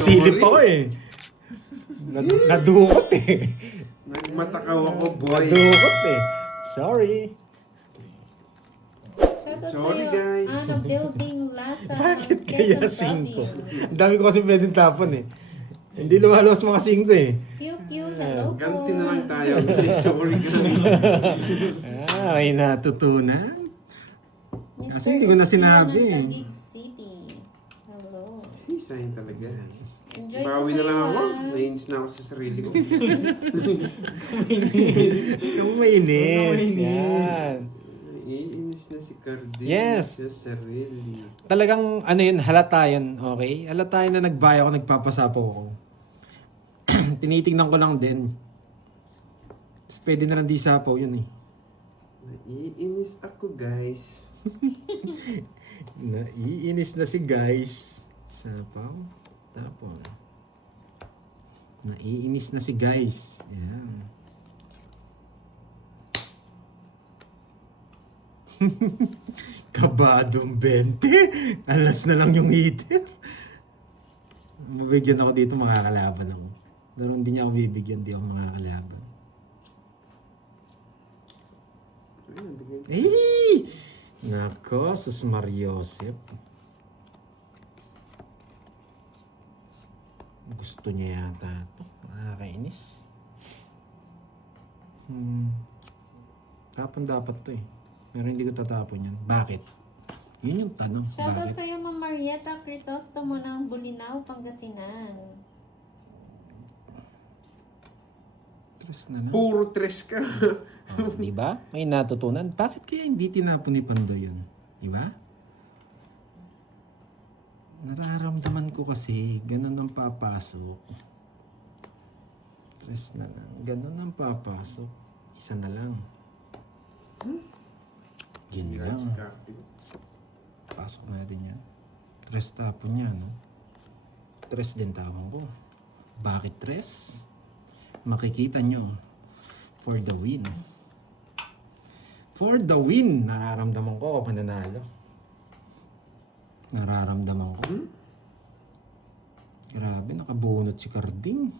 Silip ako eh. Nadukot eh. Nagmatakaw ako, boy. Nadukot eh. Sorry. Shoutout Sorry, sa'yo, guys. Ana Building Lasa. Bakit kaya Quezon 5? Province. Ang dami ko kasi pwedeng tapon eh. Hindi lumalabas mga 5 eh. Cute, hello po. Ganti na lang tayo. Sorry, guys. May natutunan. Mr. Kasi hindi ko na sinabi Esteban eh. Taguig City. Hello. Sayang talaga. Enjoy Bawi po na lang kayo, ako. ah. Nainis na ako sa sarili ko. Yung mainis. Yan. Naiinis na si Cardin Yes. sa sarili. Talagang ano yun, halata yun, okay? Halata yun na nagbayo ako, nagpapasapaw ako. Tinitingnan ko lang din. Tapos pwede na lang di sapaw yun eh. Naiinis ako, guys. Naiinis na si guys. Sapaw. Tapon. Naiinis na si guys. Yan. Kabadong 20. Alas na lang yung heater. Mabigyan ako dito, makakalaban ako. Pero hindi niya ako bibigyan, di ako makakalaban. Ayun, bigyan. Eh! Nako, sus Mariosep. Gusto niya yata ito. Nakakainis. Tapon dapat to eh. Pero hindi ko tatapon yan. Bakit? Yun yung tanong. Shoutout Bakit? sa'yo, Ma'am Marieta Crisostomo ng Bulinaw, Pangasinan. Tres na lang. Puro tres ka. Oh, di ba? May natutunan. Bakit kaya hindi tinapon ni Pandoy yun? Di ba? Nararamdaman ko kasi ganun ang papasok. Tres na lang. Ganun ang papasok. Isa na lang. Yun lang. Guys, Cardin. Pasok natin yan. Tres tapon niya, no? Tres din tapon ko. Bakit tres? Makikita nyo. For the win. For the win! Nararamdaman ko ako pananalo. Nararamdaman ko. Grabe, nakabunot si Carding.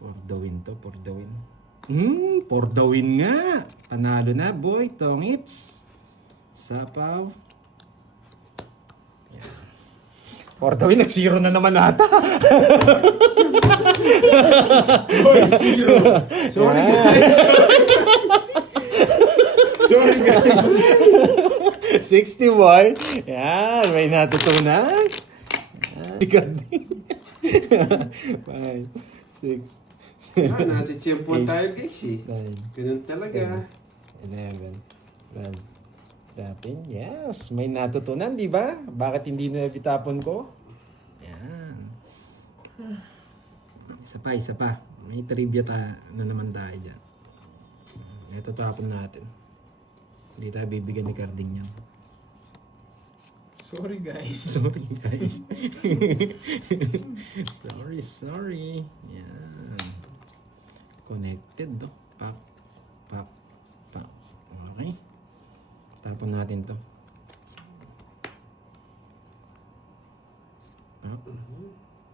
For the win to, for the win. For the win nga! Panalo na, boy. Tongits. Sapaw. Yan. For the win, nag-zero na naman ata. Boy, zero. Sorry, guys. Sorry, guys. 60 boy. Yan, may natutunan. Si Carding. 5, 6, Natsitsyempo tayo, guys eh. 9, Ganun talaga. 11, 12, 13. Yes, may natutunan, di ba? Bakit hindi na bitapon ko? Yan. Isa pa. May trivia na naman tayo dyan. Ito tapon natin. Hindi tayo bibigyan ni Carding yan. Sorry, guys. Sorry, guys. sorry. Yan. Connected, do. Pak. Okay. Tapon natin to. Pak.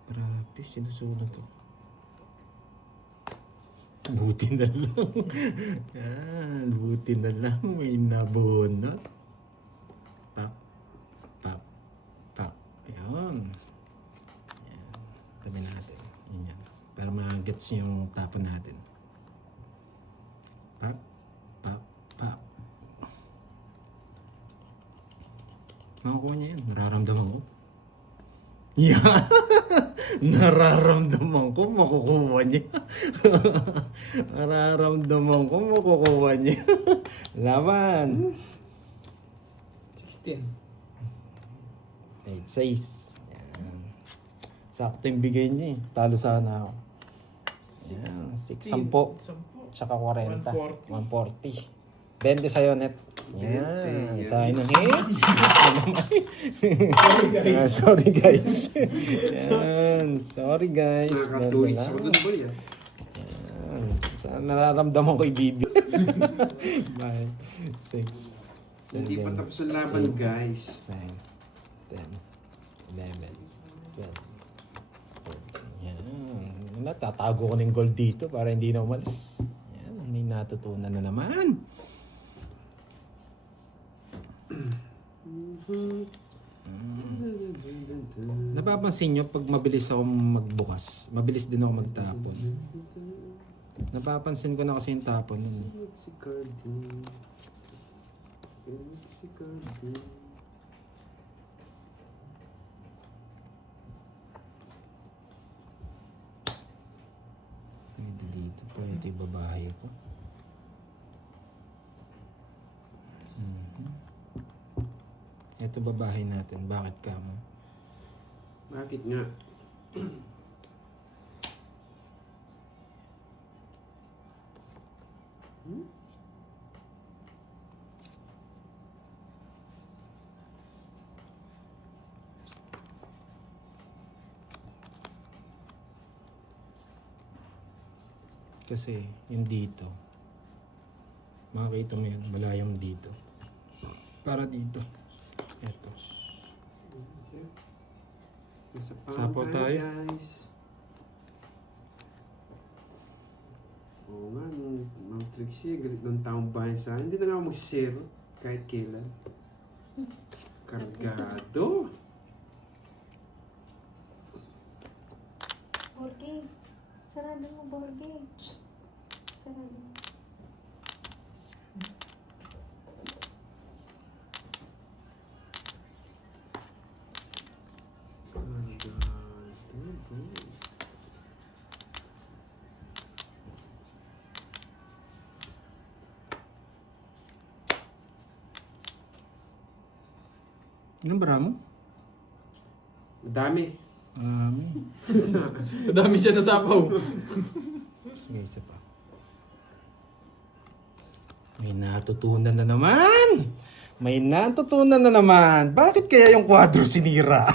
Grabe, sinusunod to. Buti na lang. Yan, buti na lang. May nabunot. Pak. Ayan. Ayan. Tabi natin. Ayan. Para ma-gets yung tapon natin. Pak. Makukuha niya yan. Nararamdaman ko. Yeah. Nararamdaman ko makukuha niya. Nararamdaman ko makukuha niya. Laban. 16. 8, 6. Yan. Sakto yung bigay niya eh. Talo sana ako. Yan. 6, 10. Tsaka 40. 140. 20 sa'yo, net. Yan. Sa ng hits. Sorry, guys. Yan. Sorry, guys. Nakaka-2 ako dun, boy ah. Yan. Saan nararamdaman ko ibibig. 5, 6, 7, Hindi pa tapos ang laban, guys. 9, 10, 11, 12. Yan. Tatago ko ng gold dito para hindi na umalis. Yan. May natutunan na naman. Napapansin nyo, pag mabilis ako magbukas, mabilis din ako magtapon. Napapansin ko na kasi yung tapon nun. Pwede dito, pwede yung babae ko. Ito babae natin, bakit ka mo? Bakit nga? Kasi yung dito, makikita mo yan, malayong dito. Para dito. Ito. Sapaw tayo. Guys. Oo nga, Ma'am Trixie, galit ng taong bayan sa akin. Hindi na nga ako mag-zero kahit kailan. Kargado. Borge. Sarado mo, Borge. Sarado mo. Anong bara mo? Madami. Madami siya nasapaw. Sige, isa pa. May natutunan na naman! May natutunan na naman! Bakit kaya yung kwadro sinira?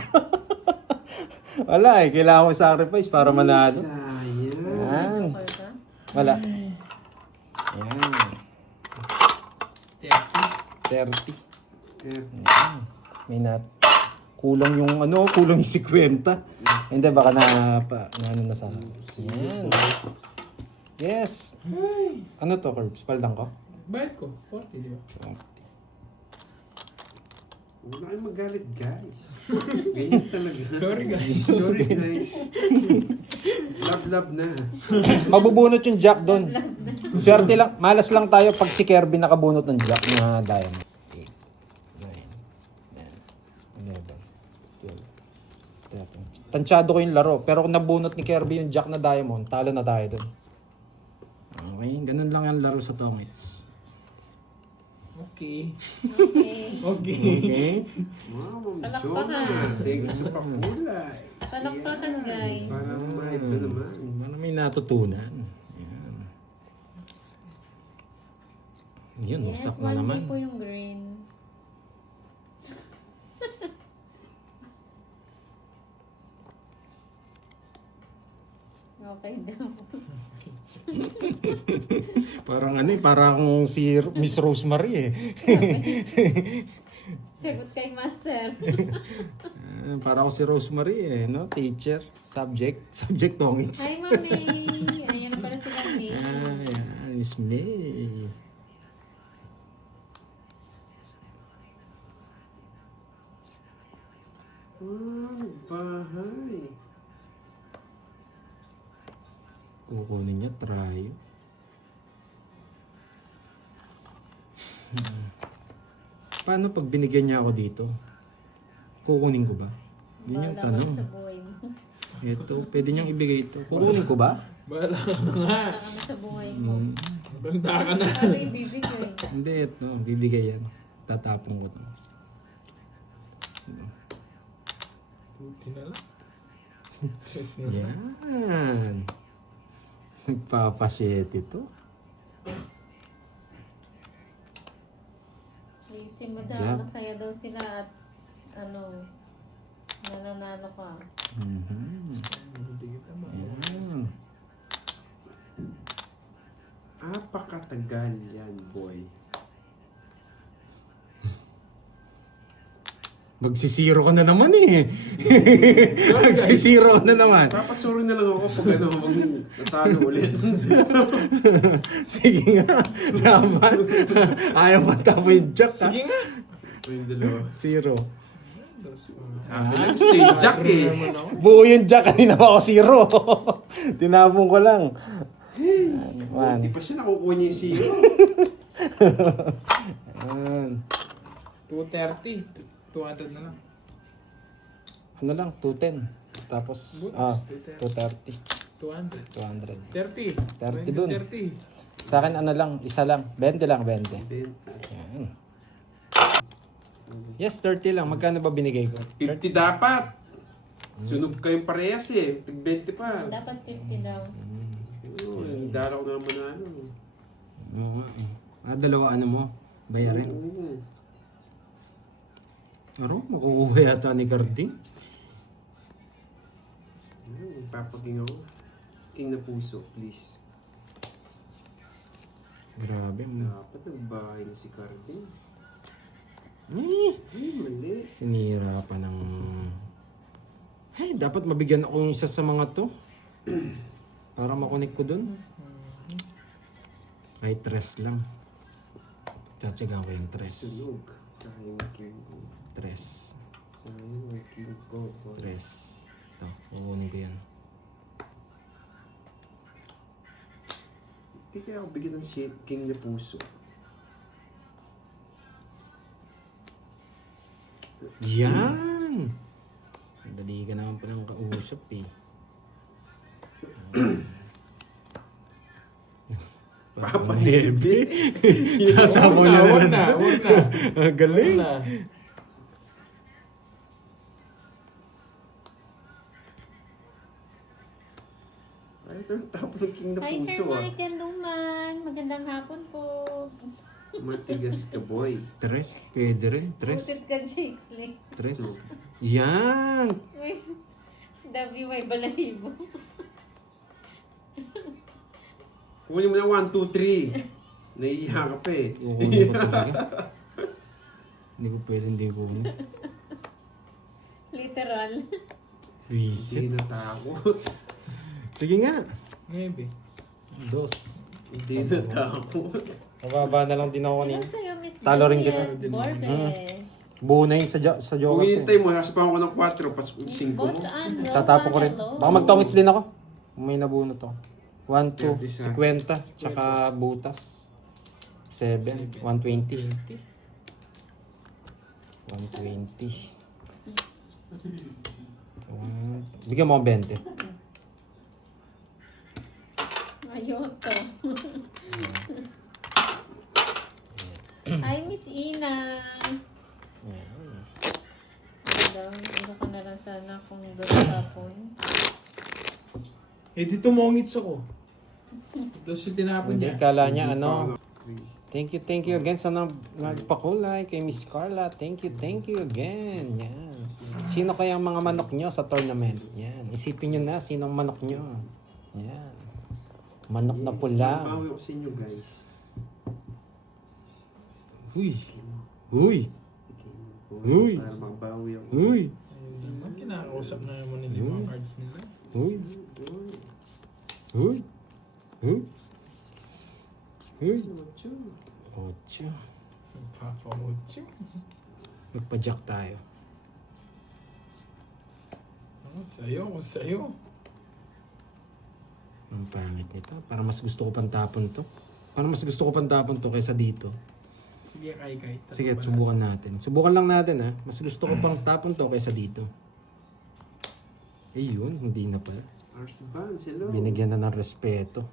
Wala eh, kailangan ko sacrifice para manalo. Sayang. Yan. Joker ka? Wala. Yan. 30. Yan. May kulang yung kulang yung 50. Hindi, baka na ano na sa yan. Yes. Ano to, Curbs? Paldang ko? Bayad ko, 40 di ba? Huwag na kayong magalit, guys. Ganyan talaga. Sorry guys. Sorry, guys. Love na. Mabubunot yung jack doon. Swerte lang, malas lang tayo pag si Kirby nakabunot ng jack na diamond. 8, 9, 10, 11, 12, 13. Tansyado ko yung laro, pero kung nabunot ni Kirby yung jack na diamond, talo na tayo doon. Okay, ganun lang yung laro sa Tongits. Okay. Okay. Okay. Okay? Wow, Ma'am Palakpakan. Jonah. Thank you sa pakulay. Palakpakan, guys. Parang mahit na naman. Parang may natutunan. Yan. Yun, Yes, wasak na 1D naman. po yung green. Okay daw. Parang parang si Miss Rosemary eh. Sagot kay Master. Parang ako si Rosemary eh, no? Teacher, subject Tongits. Hi, Mami! Ayan na pala si Mami. Ayan, Miss May. Bahay. Kukunin niya, try. Paano pag binigyan niya ako dito? Kukunin ko ba? Yun yung Bahala ka tanong. sa buhay mo. Ito, pwede niyang ibigay ito. Kukunin ko ba? Bahala ka nga. Bahala ka na sa buhay mo. Banda ka na. Ano ibibigay? Hindi, ito. Bibigay yan. Tatapong ko ito. Buti na lang. Yes na. Yan. Nagpapasyet ito. Ayusin mo Jack. daw, masaya daw sila at nananalo ka. Hindi kita Yan. Apakatagal yan, boy. Magsisiro ka na naman eh. Magsisiro ka na naman. Papasurin na lang ako pag ano, natalo ulit. Sige nga. Laban. Ayaw matapo yung jack ha. Sige nga. O yung dalawa. Zero. Sabi lang, stay jack eh. Naman ako. Buo yung jack. Kanina pa ako zero. Tinapong ko lang. Hindi One. pa siya nakukuha niya yung zero. Ayan. 230. 200 na lang. Ano lang, 210. Tapos, Butas, 230. 200. 200. 30. 30 dun. 30. Sa akin, ano lang, isa lang. 20 lang, 20. Benta. Ayan. Yes, 30 lang. Magkano ba binigay ko? 50 dapat. Sunog kayong parehas eh. 20 pa. Dapat 50 daw. Oo, daraw na naman na ano. Oo nga eh. Dalawa ano mo? Bayarin. Oo. Aro, makukuha yata ni Carding. Papaging ako. King na puso, please. Grabe mo. Dapat nagbahay na si Carding. Eh, Ay, mali. sinira pa ng... Hey, dapat mabigyan ako yung isa sa mga to. Para makonek ko dun. Kahit tres lang. Tsatsaga ko yung tres. Sunog. Sayang yung king ko. Tres. Sayang yung king ko. Tres. Ito, kukunin ko yan. Hindi kaya ako bigyan ng shit king na puso. Yan! Dali ka naman palang kausap eh. Papa Heavy. Sasabaw niya Huwag na. na. Huwag na. Ang galing. Huwag na. Ay, ito yung tapo ng king na Hi, Sir puso ah. Michael Luman. Magandang hapon po. Matigas ka boy. Tres? Pwede rin. Tres? Putit ka, Jixley. Tres? Yan! Uy, Dabi may balahibo. Kunin mo na 1, 2, 3. Naiiyak ka pa eh. Kukunin ko talaga. Hindi ko pwede, hindi ko kunin. Literal. Hindi Visit. natakot. Sige nga. Maybe. Dos. Hindi natakot. Mababa na lang din ako kanina. Ilang sa'yo, Miss Talo rin Juliet kita. Borbe. Buo na yun sa Kung joker. hinintay mo, nasa pa ako ng 4, pas 5 mo. Both and Roman, Tatapo ko rin. hello. Baka magtongits din ako. May nabuo na to. 1, 2, 30. 50. Tsaka butas. 7, 120. 20. 120. Bigyan mo akong 20. Ayoto. Hi, Miss Ina. Ano ka na lang sana kung doon tapon. Eh, di tumongits ako. Ito siya tinapon Hindi, niya. kala niya ano. Thank you again sa nagpakulay kay Miss Carla. Thank you again. Yan. Sino kaya ang mga manok nyo sa tournament? Yan. Isipin nyo na sino ang manok nyo. Yan. Manok na pula. Mabawi ako sa inyo guys. Uy. Uy. Uy. Para mabawi ako. Uy. Hindi naman, kinakausap na naman nila yung mga cards nila. Uy. Uy. Uy. Uy. Ocho. Nagpapamutyo. Magpa-jack tayo. Sa'yo. Ang pangit nito. Para mas gusto ko pang tapon to. Para mas gusto ko pang tapon to kaysa dito. Sige, kay. Sige, subukan natin. Subukan lang natin ha. Mas gusto ko pang tapon to kaysa dito. Eh yun, hindi na pala. Ars Band, hello. Binigyan na ng respeto.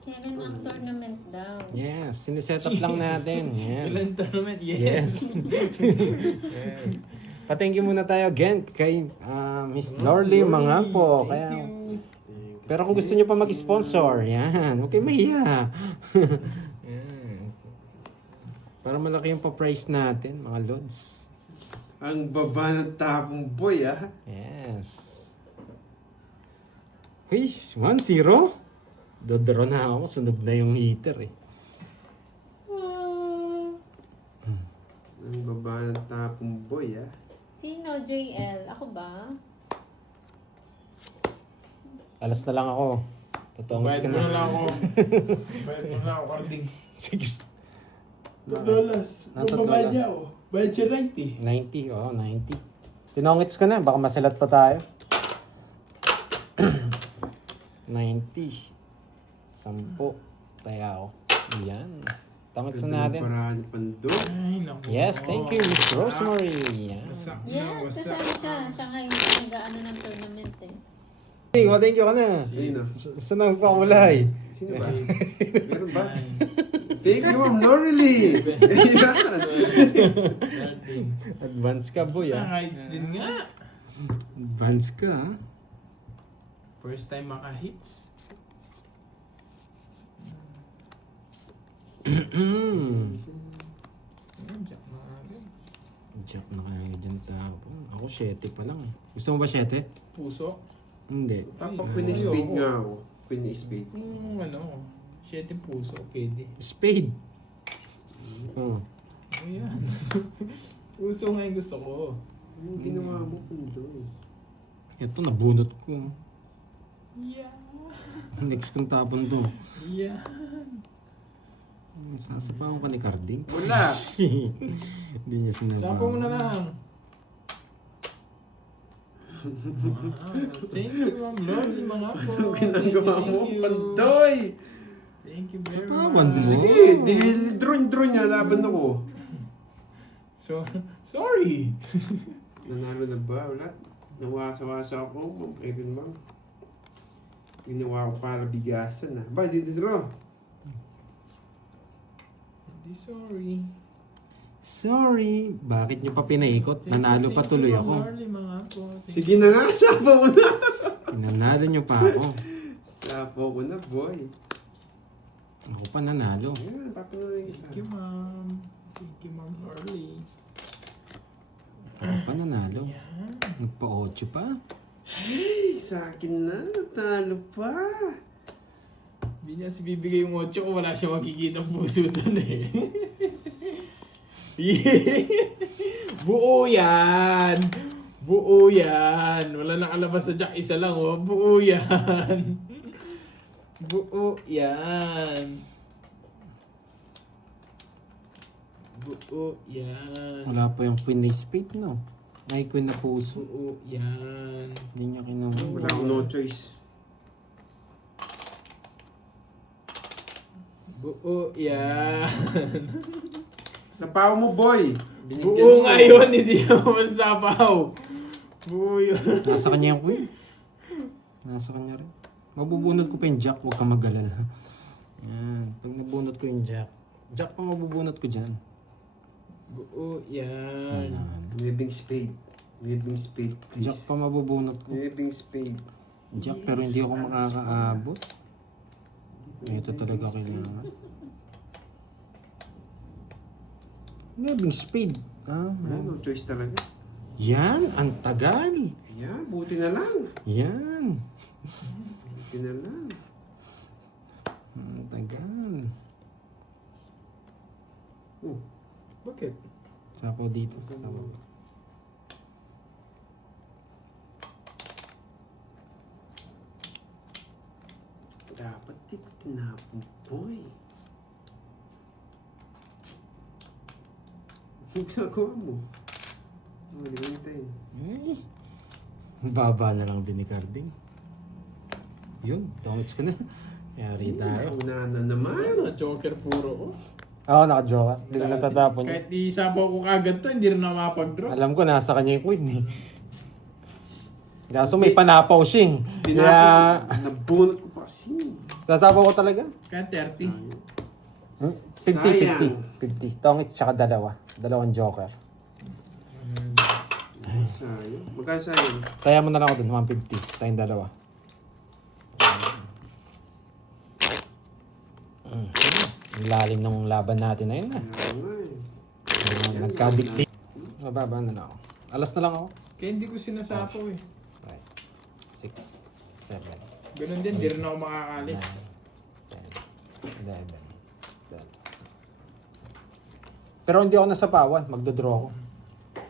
Kailan ang tournament daw? Yes, siniset up lang natin. Yeah. Ilan tournament? Yes. Yes. Pa-thank you muna tayo again kay Miss Lorly Mangampo. Kaya, pero kung gusto niyo pa mag-sponsor, yan. Okay, mahiya. Yan. Para malaki yung pa-price natin, mga lods. Ang baba ng tapong boy ah. Yes. Uy, 1-0. Dodoro na ako. Sunog na yung heater eh. Ang baba ng tapong boy, ah. Sino? JL? Ako ba? Alas na lang ako. Totongits Bayad ka mo na na. lang ako. Bayad mo na lang ako, Carding. Six. $2. Ah, Babayad $2. niya ako. Bayad siya 90. 90, oo, 90. Tinongits ko na, baka masilat pa tayo. 90. 10. Tayaw. Yan. Tongits na natin. Paraan pando. Ay, naku. Yes, thank you, Miss Rosemary. Yan. Wasak na, Yes, wasak. kasama siya. Siya nga yung nag-ano ng tournament eh. Thank you ka na. Sino? Saan ang pakulay? Sino ba? Meron ba? Thank you, Ma'am Norly! Ayan. Carding. Advance ka, boy, ah. Naka-hits din nga. Advance ka, ah. First time maka-hits. Ayan, jack na agad. Jack na kaya dyan tapo. Ako 7 pa lang. Gusto mo ba 7? Puso. Hindi. Papa, Ay, Queen is spade ayoko. nga ako. Queen is spade. Kung ano, 7 puso, pwede. Spade. Oh. Ayan. Puso nga yung gusto ko. Anong ginawa mo, Pando? Ito, nabunot ko. Yeah. Next kong tapon to. Yeah. Sasapawan ka ni Carding. Wala! Hindi niya sinabi. Tsaka mo na lang. Wow, thank you, Ma'am Lord. Mga po. Anong ginagawa mo, Thank you. Pandoy? Thank you very Sapawan much. mo. Sige, dahil drone niya, laban ako. So, sorry. Nanalo na ba? Wala. Nawasa-wasa ako, Ma'am Kevin Ma'am. Ginawa ko para bigasan, ah. Ba, dito draw. Hindi sorry. Sorry. Bakit niyo pa pinaikot? Nanalo pa tuloy Ma'am ako. Lorly, mga po. Sige na nga, sapo ko na. Nanalo niyo pa ako. Sapo ko na, boy. Ako pa nanalo. Ayan, papanorin Thank you, kita. Ma'am. Thank you, Ma'am Lorly. Ako pa nanalo. Yan. Nagpa-8 pa. Hey, sa akin na, natalo pa. Hindi niya si bibigay yung 8 ko, wala siya makikita puso doon eh. Buo yan! Buo yan! Wala nakalabas sa jack, isa lang oh. Buo yan! Buo yan! Buo yan! Wala pa yung Queen na spade, no? Ay, Queen na puso. Buo yan! Hindi niya kinuha. Wala akong no choice. Buo yan! Sa pao mo, boy. Buo nga yun, hindi ako masasapaw. Buo yun. Nasa kanya yung Queen. Nasa kanya rin. Mabubunot ko pa yung Jack, huwag ka mag-alala. Yan. Pag nabunot ko yung Jack, Jack pa mabubunot ko dyan. Buo yan. Living spade. Living spade, please. Jack pa mabubunot ko. Living spade. Jack, pero hindi ako makakaabot. Ito talaga kailangan. Living spade. Ah, Wala, no choice talaga. yan, ang tagal. Yan, buti na lang. Yan. Buti na lang. Ang tagal. Oh, Bakit? Sapaw dito. Sapaw. dapat di ko tinapong, boy. Ano ginagawa mo? Oh, liwantayin. Ay. Baba na lang din ni Carding. Yun, tongits ko na. Yari tayo. Una na naman. Ano, joker puro ko. Oo, naka-joker. Hindi ko natatapon. Kahit isapaw ko kagad to, hindi rin na mapag-draw. Alam ko, nasa kanya yung Queen eh. Kaso may panapaw siya eh. Kaya, Tinapong. Nabunot ko pa kasi. sasapaw ko talaga. Kahit 30. 50-50. 50. Tongits tsaka dalawa. Dalawang joker. Sayang. Magkano sayang? Kaya mo na lang ako dun, 150. Tayong dalawa. Ang lalim ng laban natin na yun ah. Kaya nga eh. Nagka-dictate. Mababa na lang ako. Alas na lang ako. Kaya hindi ko sinasapaw eh. 5, 6, 7, Ganun din, hindi rin ako makakalis. 10, 11, 12. Pero hindi ako nasapawan. Magdodraw ako.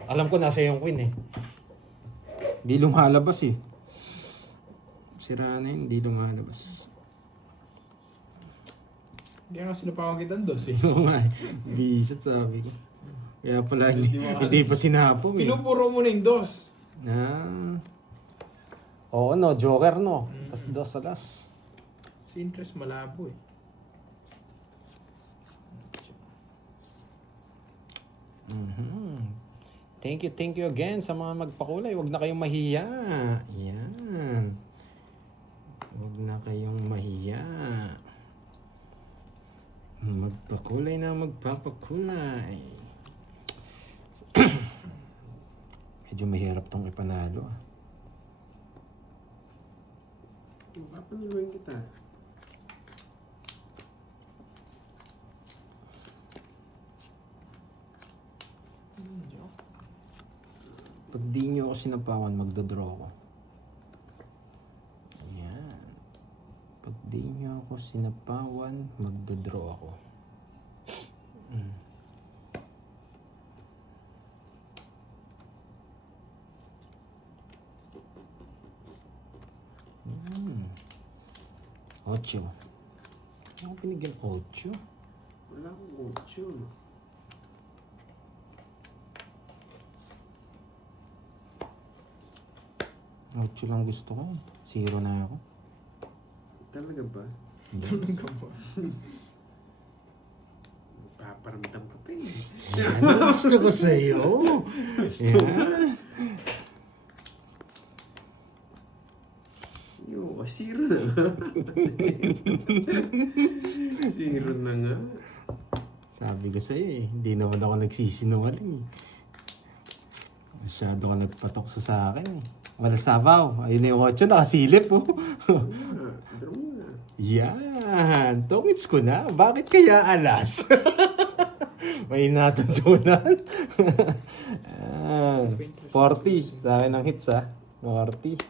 Alam ko nasa yung queen eh. Hindi lumalabas eh. Sira na yun, hindi lumalabas. Hindi nga sila pawagitan dos eh. Oo nga eh. Bisat sabi ko. Kaya pala hindi pa sinapong eh. Pinupuro mo na yung dos. Oo no, joker no. Tas dos alas. Si interest malabo eh. Thank you again sa mga magpakulay. Huwag na kayong mahiya. Yan. Huwag na kayong mahiya. Magpakulay na magpapakulay. Medyo mahirap tong ipanalo. Papanuloyin kita. Pag di nyo ako sinapawan, magdodraw ako. Ayan. Pag di nyo ako sinapawan, magdodraw ako. Ocho. Ako pinigyan 8. Wala akong 8. Ocho lang gusto ko. 0 na ako. Talaga ba? Talaga ba? Paparamdam ko pa eh. Yan ang gusto ko sa'yo. Yan. Yo, 0 na nga. 0 na nga. Sabi ko sa'yo eh, hindi naman ako nagsisinungaling eh. Masyado ka nagpatok sa akin eh. Wala sabaw. Ayun na yung 8, nakasilip oh. Draw na. Yan, tokits ko na. Bakit kaya alas? May natutunan. 40. Sa akin ang hits ha. 40.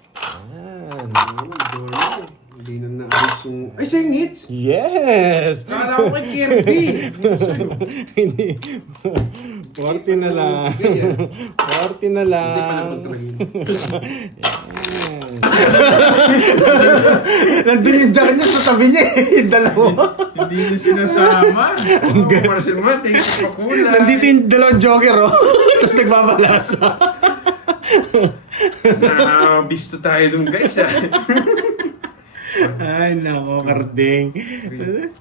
Yan. Draw na. Hindi na naayos yung... Ay, sa'yo yung hits! Yes! Kala ko kay Kirby! Hindi. 40 na lang. 40 na lang. Hindi pa naman talaga yun. Yan. Nandun yung jacket niya sa tabi niya eh. Yung dalawa. Hindi niya sinasama. Oo, para sa mga, thanks sa pakula. Nandito yung dalawang joker oh. Tapos nagbabalasa. Bisto tayo dun guys ah. Ay, nako, karding. 4,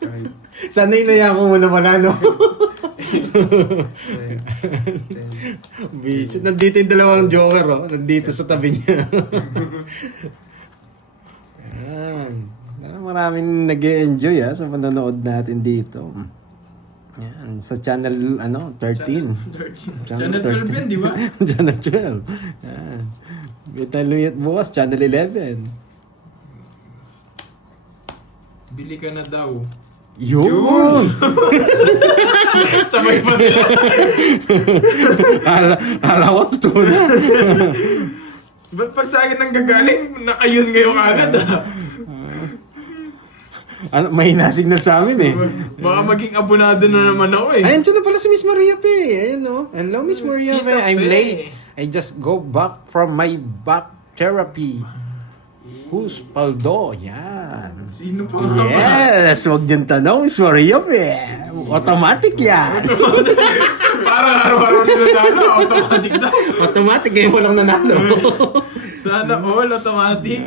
5, Sana inaya ko muna manalo. 10. Bisit. Nandito yung dalawang joker, oh. Nandito sa tabi niya. Yan. Maraming nag-e-enjoy sa panonood natin dito. Yan. Sa channel, 13. Channel 12 yan, di ba? Channel 12. Yan. Bitaluyot bukas, channel 11. Bili ka na daw. Yun! Sabay pa sila. Ala ko, totoo na. Ba't pag sa akin nang gagaling, nakayun ngayong agad ah. May na-signal sa amin eh. Baka maging abonado na naman ako eh. Ayun, dyan na pala si Miss Maria Pe. Ayun oh. Hello, Miss Maria Pe. Tita I'm Pe. late. I just go back from my back therapy. Who's Paldo? Yan. Sino pa? Yes! Huwag niyang tanong, Miss Maria Pe. Automatic yan. Parang araw-araw nila sana, automatic na. Automatic, ngayon mo lang nanalo. Sana all automatic.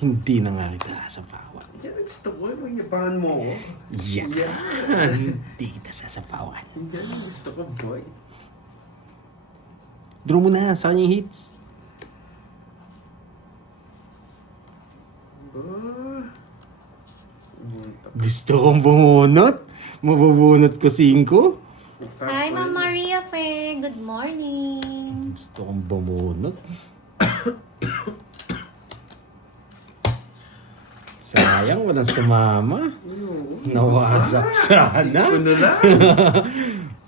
Hindi na nga kita sasapawan. Yan ang gusto ko, magyabangan mo ako. Yan. Hindi kita sasapawan. Yan ang gusto ko, boy. Draw mo na, sa kanyang hits. Gusto kong bumunot. Mabubunot ko 5. Hi, Ma'am Maria Fe. Good morning. Gusto kong bumunot. Sayang, walang sumama. Nawasak sana. Ano lang?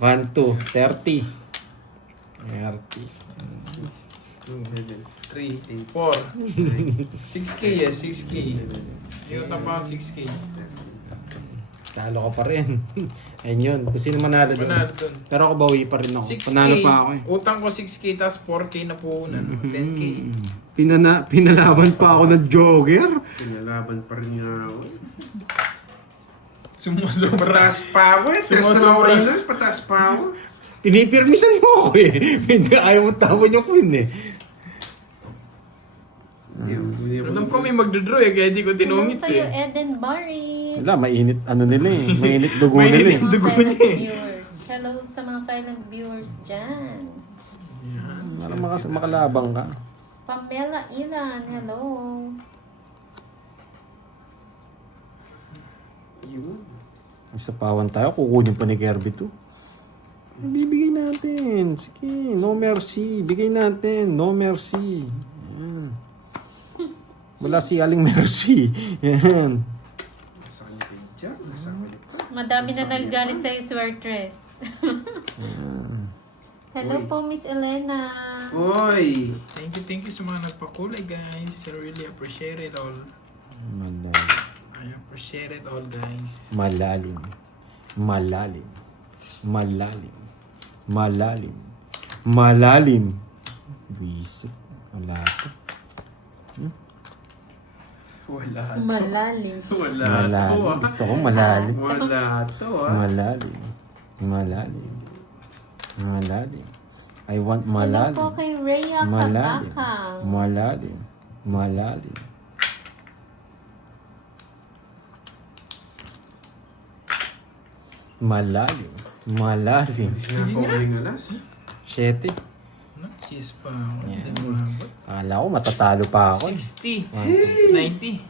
1, 2, 30. 30. 3, 4. 6K yes, 6K. Yung tapa 6K. Talo ka pa rin. Ayun yun. Kung sino manalo doon. Manalo dun. Pero ako bawi pa rin ako. 6K. Panalo pa ako eh. Utang ko 6K tapos 4K na puhunan. 10K. Pinalaban pa ako ng jogger. Pinalaban pa rin nga ako. Sumusobra. Pataas pa ako eh. Test na ako na. Pataas pa ako. Pinipirmisan mo ako eh. Hindi ayaw mo tawon yung queen eh. Alam ko may magdodraw eh, kaya di ko Hello tinungit sa'yo, eh. Eden Barry. Wala, mainit ano nila eh. Mainit dugo nila eh. Mga Dugo silent niya eh. viewers. Hello sa mga silent viewers dyan. Para makalabang ka. Pamela Ilan, hello. Yun. Isa pawan tayo, kukunin pa ni Kirby to. Bibigay natin. Sige, no mercy. Bigay natin, no mercy. Yan. Wala si Aling Mercy. Yan. Nasa kanya kayo dyan. Nasa kanya ka. Madami na naggalit sa'yo, Swertres. Yan. Hello Uy. po, Miss Elena. Oy! Thank you sa mga nagpakulay guys. I really appreciate it all. Malalim. I appreciate it all guys. Malalim. Malalim. Malalim. Malalim. Malalim. Bisip. Wala to. Wala. Malalim. Wala Malalim. to ah. Gusto ko malalim. Wala to ah. Malalim. Malalim. Malalim. I want Hello malalim. po kay Rhea Malalim. Kabakang. Malalim. Malalim. Malalim. Malalim. Hindi na ako uling alas. 7. No, cheese pa ako. Yeah. Hindi mo habot. Akala ko matatalo pa ako. 60. 90.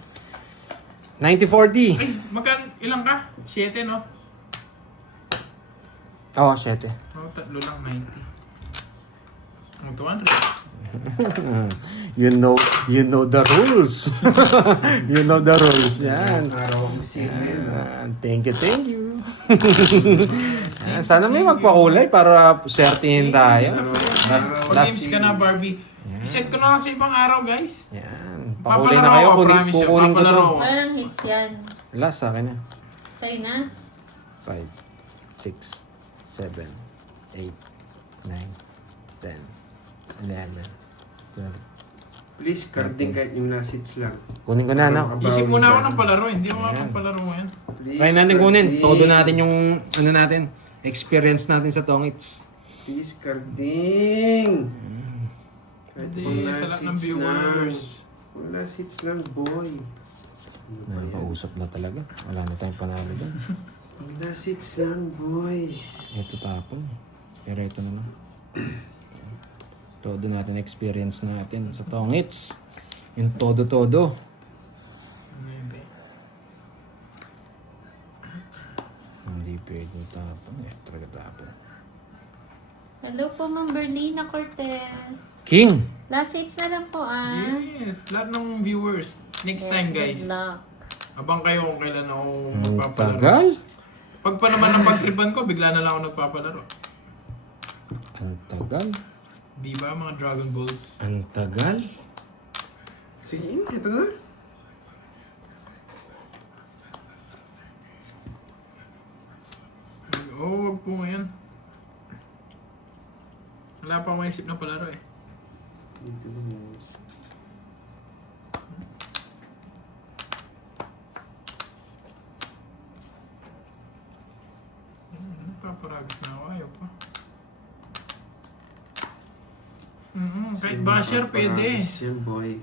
90-40. Ay, magkano, ilang ka? 7 no? Oo, 7. Oo, tatlo lang 90. Ang 200. You know the rules. You know the rules. Yan. Araw ako siya. Yan. Thank you. Yan. Sana may magpakulay para swertihin tayo. Pag-games ka na, Barbie. Iset ko na kasi ibang araw, guys. Yan. Pakulay na kayo. Papalaro ako, promise you. Kukunin ko to. Papalaro ako. Wala nang hits yan. Last sa akin na. Sa'yo na? 5, 6, 7, 8, 9, 10, 11, 12. Please, carding kahit yung last hits lang. Kunin ko na, no? Isip muna ako ng palaro. Hindi ako makapagpalaro ngayon. Please, Try natin kunin. carding. Todo natin yung, ano natin, experience natin sa Tongits. Please, carding. Kahit Hindi, pang sa last lahat ng hits lang. viewers. Pang last hits lang, boy. Ano ba yan? Nakausap na talaga. Wala na tayong panalo doon. Pang last hits lang, boy. Ito tapon. Pero ito na lang. Todo natin experience natin sa Tongits. Yung todo-todo. Ano yun, be? Hindi pwedeng tapon. Talaga tapon. Hello po, Ma'am Berlina Cortez. King! Last hits na lang po, ah. Yes, lahat ng viewers. Next time, guys. Good luck. Abang kayo kung kailan ako Ang magpapalaro. tagal. Pag pa naman ang pagtripan ko, bigla na lang ako nagpapalaro. Ang tagal. Di ba, mga Dragon Balls? Ang tagal. Sige, ito na. Oo, wag po ngayon. Wala pa akong isip na palaro eh. Ito na. Nagpaparagos na ako, ayaw pa. Kahit basher pwede. Yan, boy.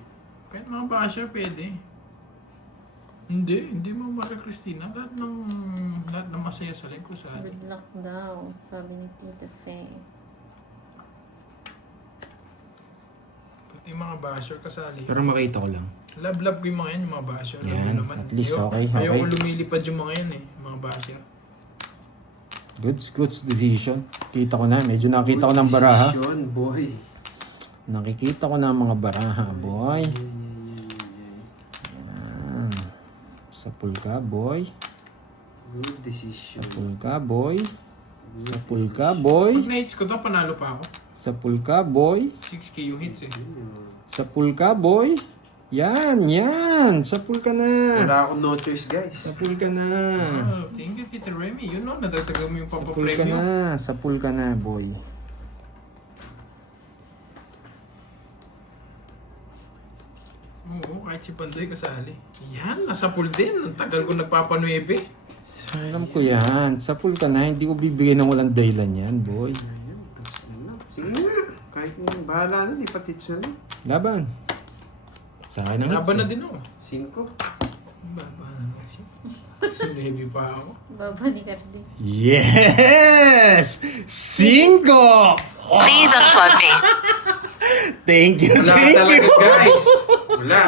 Kahit mga basher pwede. Hindi mo Maria Cristina. Lahat ng masaya sa life ko sa atin. Good luck daw, sabi ni Tita Faye. Pati yung mga basher kasali. Pero makita ko lang. Love ko yung mga yan, yung mga basher. Yan, Love naman. at least Ayaw- okay, Ayaw okay. ko lumilipad yung mga yan eh, mga basher. Goods decision. Kita ko na. Medyo nakita ko ng baraha. Decision, boy. Nakikita ko na ang mga baraha, boy. Sa pulka, boy. Good decision. Sa pulka, boy. Sa pulka, boy. Pag na-hits ko to, panalo pa ako. Sa pool ka, boy. 6K yung hits eh. Sa pool ka, boy. Yan. Sa pool ka na. Wala akong no choice, guys. Sa pool ka na. Thank you, Tita Remy. Yun no, nadagdagan mo yung Sa pool ka papapremyo. na. Sa pool ka na, boy. Oo, kahit si Pandoy kasali. Yan, nasa pool din. Ang tagal ko nagpapanuebe. Alam ko yan. Sa pool ka na. Hindi ko bibigyan ng walang dahilan yan, boy. Ayan, tapos na. Sige nga. Kahit nung bahala na, ipatits na lang. Laban. Sa akin ang Laban na hits, din ako. 5. Baba na nga siya. Sinuhebi pa ako. Baba ni Cardi. Yes! 5! Please unplug me. Thank you, Wala thank talaga, you. guys. Wala.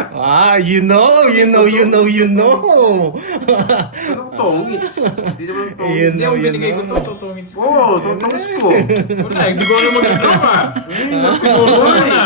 You know. Ano ko tongits? Hindi naman Yun tongits. Hindi ako yun binigay ko na. to, tutungin ko. Oo, tongits ko. Wala, hindi ko alam mag-isama. Hindi, Wala.